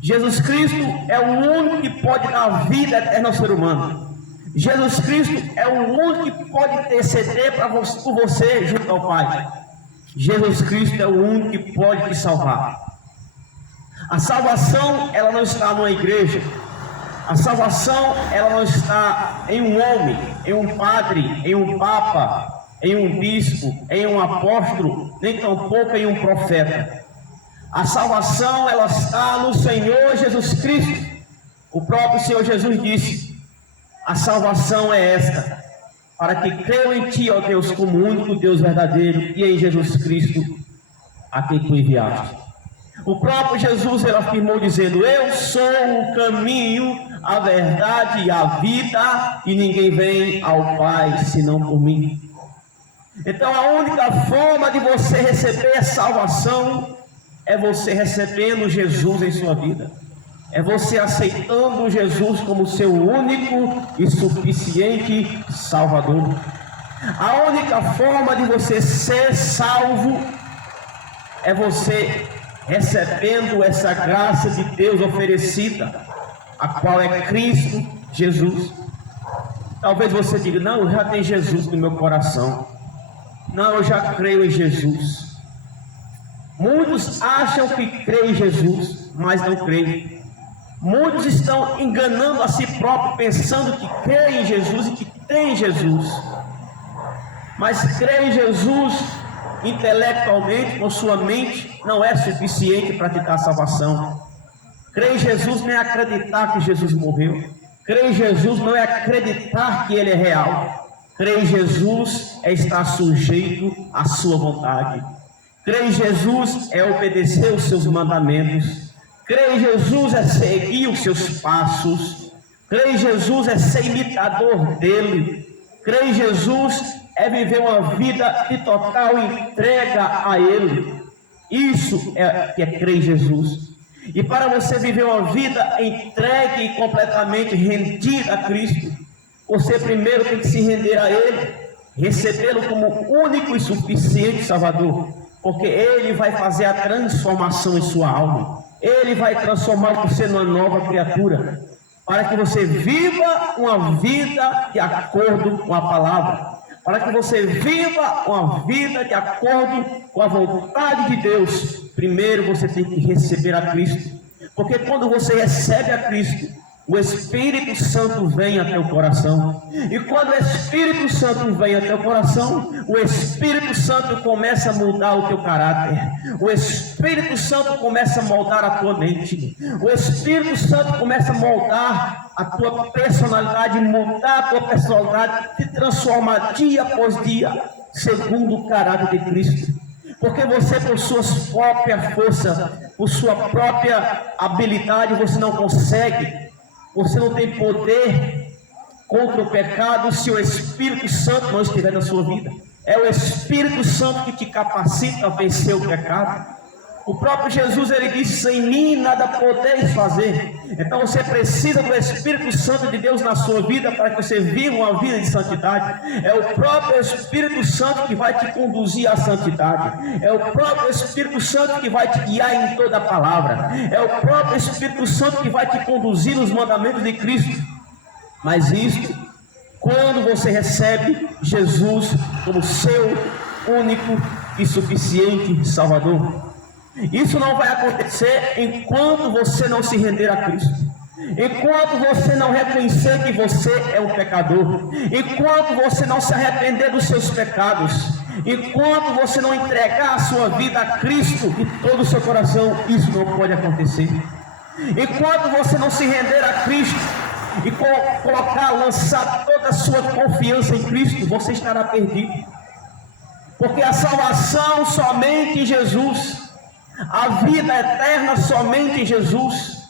Jesus Cristo é o único que pode dar vida eterna ao ser humano. Jesus Cristo é o único que pode interceder por você junto ao Pai. Jesus Cristo é o único que pode te salvar. A salvação, ela não está numa igreja. A salvação, ela não está em um homem, em um padre, em um papa, em um bispo, em um apóstolo, nem tampouco em um profeta. A salvação, ela está no Senhor Jesus Cristo. O próprio Senhor Jesus disse: a salvação é esta, para que creiam em Ti, ó Deus, como único Deus verdadeiro, e em Jesus Cristo, a quem Tu enviaste. O próprio Jesus, ele afirmou dizendo: eu sou o caminho, a verdade e a vida, e ninguém vem ao Pai senão por mim. Então a única forma de você receber a salvação é você recebendo Jesus em sua vida. É você aceitando Jesus como seu único e suficiente Salvador. A única forma de você ser salvo é você recebendo essa graça de Deus oferecida, a qual é Cristo Jesus. Talvez você diga: não, eu já tenho Jesus no meu coração. Não, eu já creio em Jesus. Muitos acham que creem em Jesus, mas não creem. Muitos estão enganando a si próprios, pensando que creem em Jesus e que têm Jesus. Mas crer em Jesus intelectualmente, com sua mente, não é suficiente para te dar salvação. Crer em Jesus não é acreditar que Jesus morreu. Crer em Jesus não é acreditar que Ele é real. Crer em Jesus é estar sujeito à sua vontade. Crer em Jesus é obedecer os seus mandamentos. Crer em Jesus é seguir os seus passos. Crer em Jesus é ser imitador dele. Crer em Jesus é viver uma vida de total entrega a Ele. Isso é que é crer em Jesus. E para você viver uma vida entregue e completamente rendida a Cristo, você primeiro tem que se render a Ele, recebê-lo como único e suficiente Salvador, porque Ele vai fazer a transformação em sua alma. Ele vai transformar você numa nova criatura, para que você viva uma vida de acordo com a palavra. Para que você viva uma vida de acordo com a vontade de Deus, primeiro você tem que receber a Cristo. Porque quando você recebe a Cristo, o Espírito Santo vem até o coração. E quando o Espírito Santo vem até o coração, o Espírito Santo começa a mudar o teu caráter. O Espírito Santo começa a moldar a tua mente. O Espírito Santo começa a moldar a tua personalidade, mudar a tua personalidade, te transformar dia após dia, segundo o caráter de Cristo. Porque você, por sua própria força, por sua própria habilidade, você não consegue. Você não tem poder contra o pecado se o Espírito Santo não estiver na sua vida. É o Espírito Santo que te capacita a vencer o pecado. O próprio Jesus, ele disse: sem mim nada podeis fazer. Então você precisa do Espírito Santo de Deus na sua vida para que você viva uma vida de santidade. É o próprio Espírito Santo que vai te conduzir à santidade. É o próprio Espírito Santo que vai te guiar em toda a palavra. É o próprio Espírito Santo que vai te conduzir nos mandamentos de Cristo. Mas isto, quando você recebe Jesus como seu único e suficiente Salvador. Isso não vai acontecer enquanto você não se render a Cristo. Enquanto você não reconhecer que você é um pecador. Enquanto você não se arrepender dos seus pecados. Enquanto você não entregar a sua vida a Cristo de todo o seu coração, isso não pode acontecer. Enquanto você não se render a Cristo e lançar toda a sua confiança em Cristo, você estará perdido. Porque a salvação somente em Jesus. A vida eterna somente em Jesus.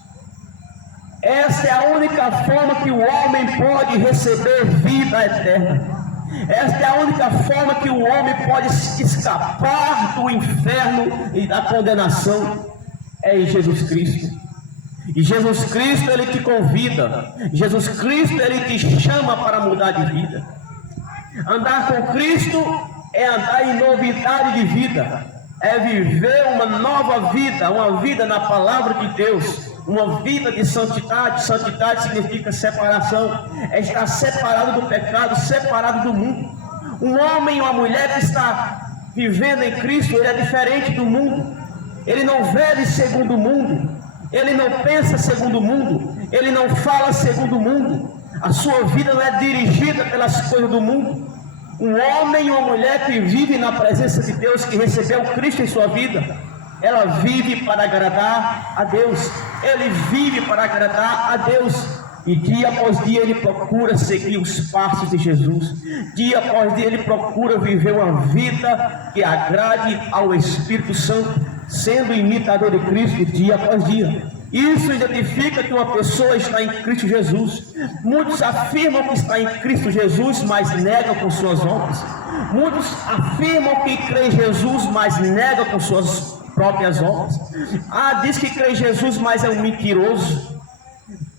Essa é a única forma que o homem pode receber vida eterna. Esta é a única forma que o homem pode escapar do inferno e da condenação. É em Jesus Cristo. E Jesus Cristo, ele te convida. Jesus Cristo, ele te chama para mudar de vida. Andar com Cristo é andar em novidade de vida. É viver uma nova vida, uma vida na palavra de Deus, Uma vida de santidade. Santidade significa separação. É estar separado do pecado, separado do mundo. Um homem e uma mulher que está vivendo em Cristo, ele é diferente do mundo. Ele não vive segundo o mundo. Ele não pensa segundo o mundo. Ele não fala segundo o mundo. A sua vida não é dirigida pelas coisas do mundo. Um homem e uma mulher que vive na presença de Deus, que recebeu Cristo em sua vida, ela vive para agradar a Deus. Ele vive para agradar a Deus. E dia após dia ele procura seguir os passos de Jesus. Dia após dia ele procura viver uma vida que agrade ao Espírito Santo, sendo imitador de Cristo dia após dia. Isso identifica que uma pessoa está em Cristo Jesus. Muitos afirmam que está em Cristo Jesus, mas negam com suas obras. Muitos afirmam que crê em Jesus, mas negam com suas próprias obras. Diz que crê em Jesus, mas é um mentiroso.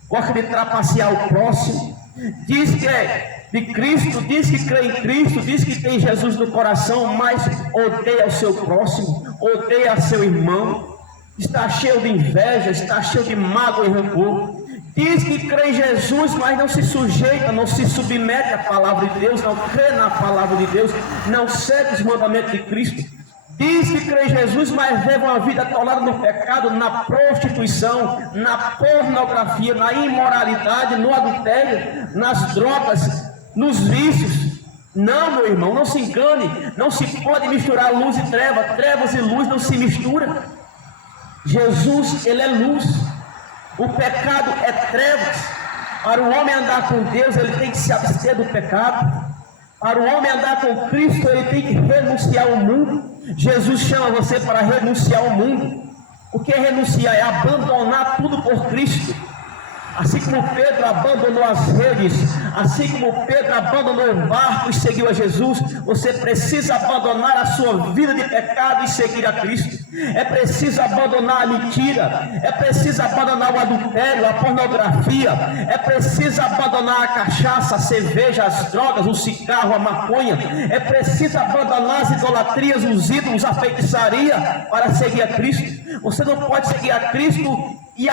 Gosta de trapacear o próximo. Diz que é de Cristo, diz que crê em Cristo, diz que tem Jesus no coração, mas odeia o seu próximo, odeia seu irmão. Está cheio de inveja, está cheio de mágoa e rancor. Diz que crê em Jesus, mas não se sujeita, não se submete à palavra de Deus, não crê na palavra de Deus, não segue os mandamentos de Cristo. Diz que crê em Jesus, mas leva uma vida atolada no pecado, na prostituição, na pornografia, na imoralidade, no adultério, nas drogas, nos vícios. Não, meu irmão, não se engane. Não se pode misturar luz e trevas. Trevas e luz não se misturam. Jesus, ele é luz. O pecado é trevas. Para o homem andar com Deus, ele tem que se abster do pecado. Para o homem andar com Cristo, ele tem que renunciar ao mundo. Jesus chama você para renunciar ao mundo. O que é renunciar? É abandonar tudo por Cristo. Assim como Pedro abandonou as redes, assim como Pedro abandonou o barco e seguiu a Jesus, você precisa abandonar a sua vida de pecado e seguir a Cristo. É preciso abandonar a mentira, é preciso abandonar o adultério, a pornografia, é preciso abandonar a cachaça, a cerveja, as drogas, o cigarro, a maconha, é preciso abandonar as idolatrias, os ídolos, a feitiçaria para seguir a Cristo. Você não pode seguir a Cristo e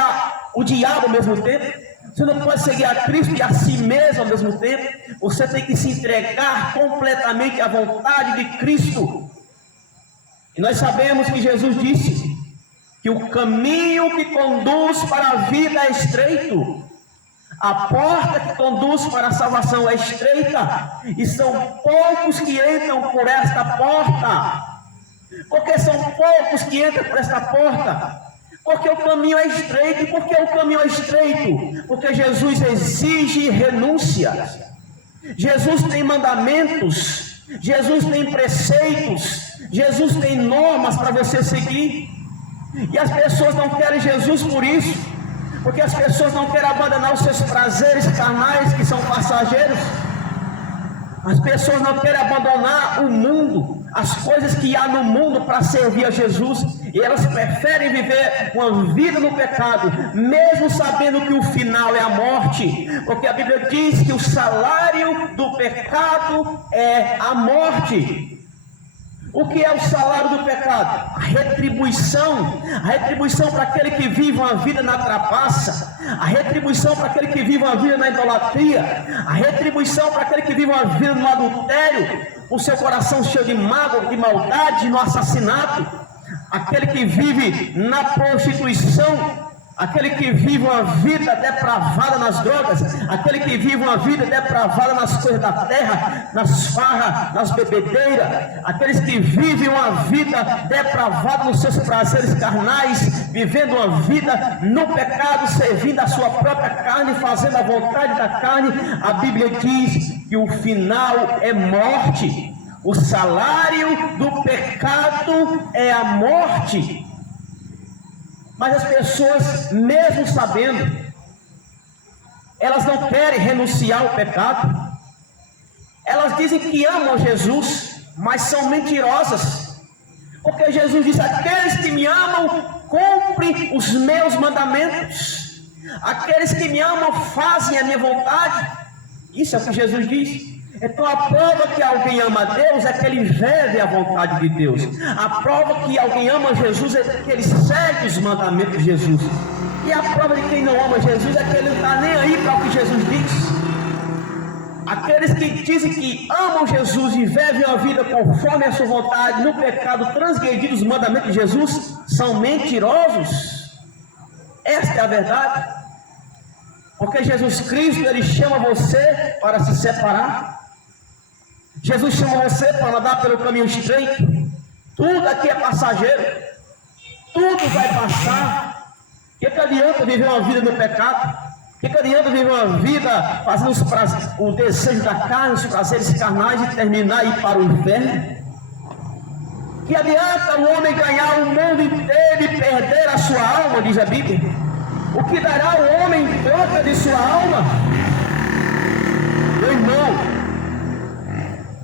o diabo ao mesmo tempo. Você não pode seguir a Cristo e a si mesmo ao mesmo tempo. Você tem que se entregar completamente à vontade de Cristo. E nós sabemos que Jesus disse que o caminho que conduz para a vida é estreito. A porta que conduz para a salvação é estreita. E são poucos que entram por esta porta. Porque são poucos que entram por esta porta. Porque o caminho é estreito. E por que o caminho é estreito? Porque Jesus exige renúncia. Jesus tem mandamentos. Jesus tem preceitos. Jesus tem normas para você seguir. E as pessoas não querem Jesus por isso. Porque as pessoas não querem abandonar os seus prazeres carnais, que são passageiros. As pessoas não querem abandonar o mundo, as coisas que há no mundo para servir a Jesus. E elas preferem viver uma vida no pecado, mesmo sabendo que o final é a morte. Porque a Bíblia diz que o salário do pecado é a morte. O que é o salário do pecado? A retribuição para aquele que vive uma vida na trapaça, a retribuição para aquele que vive uma vida na idolatria, a retribuição para aquele que vive uma vida no adultério, o seu coração cheio de mágoa, de maldade, no assassinato, aquele que vive na prostituição, aquele que vive uma vida depravada nas drogas, aquele que vive uma vida depravada nas coisas da terra, nas farras, nas bebedeiras, aqueles que vivem uma vida depravada nos seus prazeres carnais, vivendo uma vida no pecado, servindo a sua própria carne, fazendo a vontade da carne. A Bíblia diz que o final é morte. O salário do pecado é a morte. Mas as pessoas, mesmo sabendo, elas não querem renunciar ao pecado. Elas dizem que amam Jesus, mas são mentirosas. Porque Jesus disse: aqueles que me amam, cumprem os meus mandamentos. Aqueles que me amam, fazem a minha vontade. Isso é o que Jesus disse. Então a prova que alguém ama a Deus é que ele vive a vontade de Deus. A prova que alguém ama Jesus é que ele segue os mandamentos de Jesus. E a prova de quem não ama Jesus é que ele não está nem aí para o que Jesus diz. Aqueles que dizem que amam Jesus e vivem a vida conforme a sua vontade, no pecado, transgredindo os mandamentos de Jesus, são mentirosos. Esta é a verdade. Porque Jesus Cristo, ele chama você para se separar. Jesus chama você para andar pelo caminho estreito. Tudo aqui é passageiro. Tudo vai passar. O que adianta viver uma vida no pecado? O que adianta viver uma vida fazendo o desejo da carne, os prazeres carnais e terminar e ir para o inferno? Que adianta o homem ganhar o mundo inteiro e perder a sua alma, diz a Bíblia? O que dará o homem em troca de sua alma? Meu irmão,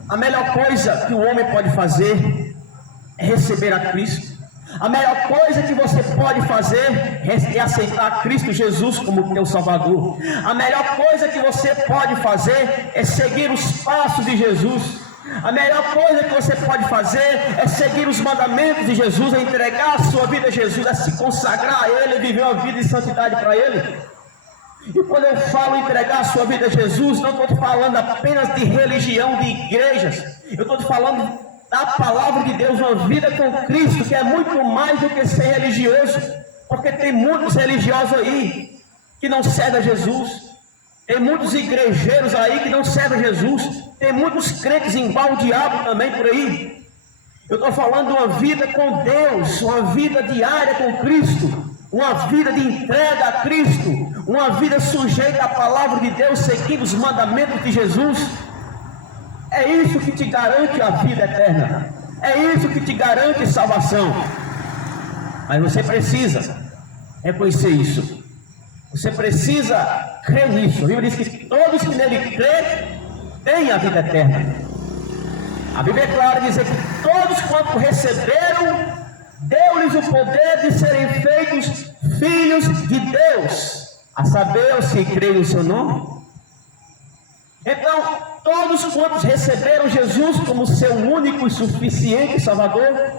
a melhor coisa que o homem pode fazer é receber a Cristo. A melhor coisa que você pode fazer é aceitar Cristo Jesus como teu Salvador. A melhor coisa que você pode fazer é seguir os passos de Jesus. A melhor coisa que você pode fazer é seguir os mandamentos de Jesus, é entregar a sua vida a Jesus, é se consagrar a Ele, viver uma vida de santidade para Ele. E quando eu falo entregar a sua vida a Jesus, não estou te falando apenas de religião, de igrejas. Eu estou te falando da palavra de Deus, uma vida com Cristo, que é muito mais do que ser religioso, porque tem muitos religiosos aí que não servem a Jesus, tem muitos igrejeiros aí que não servem a Jesus, tem muitos crentes em igual o diabo também por aí. Eu estou falando de uma vida com Deus, uma vida diária com Cristo, uma vida de entrega a Cristo, uma vida sujeita à palavra de Deus, seguindo os mandamentos de Jesus. É isso que te garante a vida eterna. É isso que te garante salvação. Mas você precisa reconhecer isso. Você precisa crer nisso. A Bíblia diz que todos que nele crêem têm a vida eterna. A Bíblia é clara dizer que todos quanto receberam, deu-lhes o poder de serem feitos filhos de Deus, a saber, os que creem no seu nome. Então, todos quantos receberam Jesus como seu único e suficiente Salvador,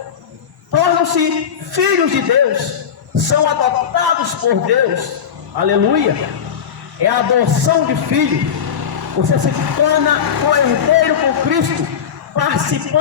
tornam-se filhos de Deus, são adotados por Deus. Aleluia! É a adoção de filho. Você se torna co-herdeiro com Cristo, participando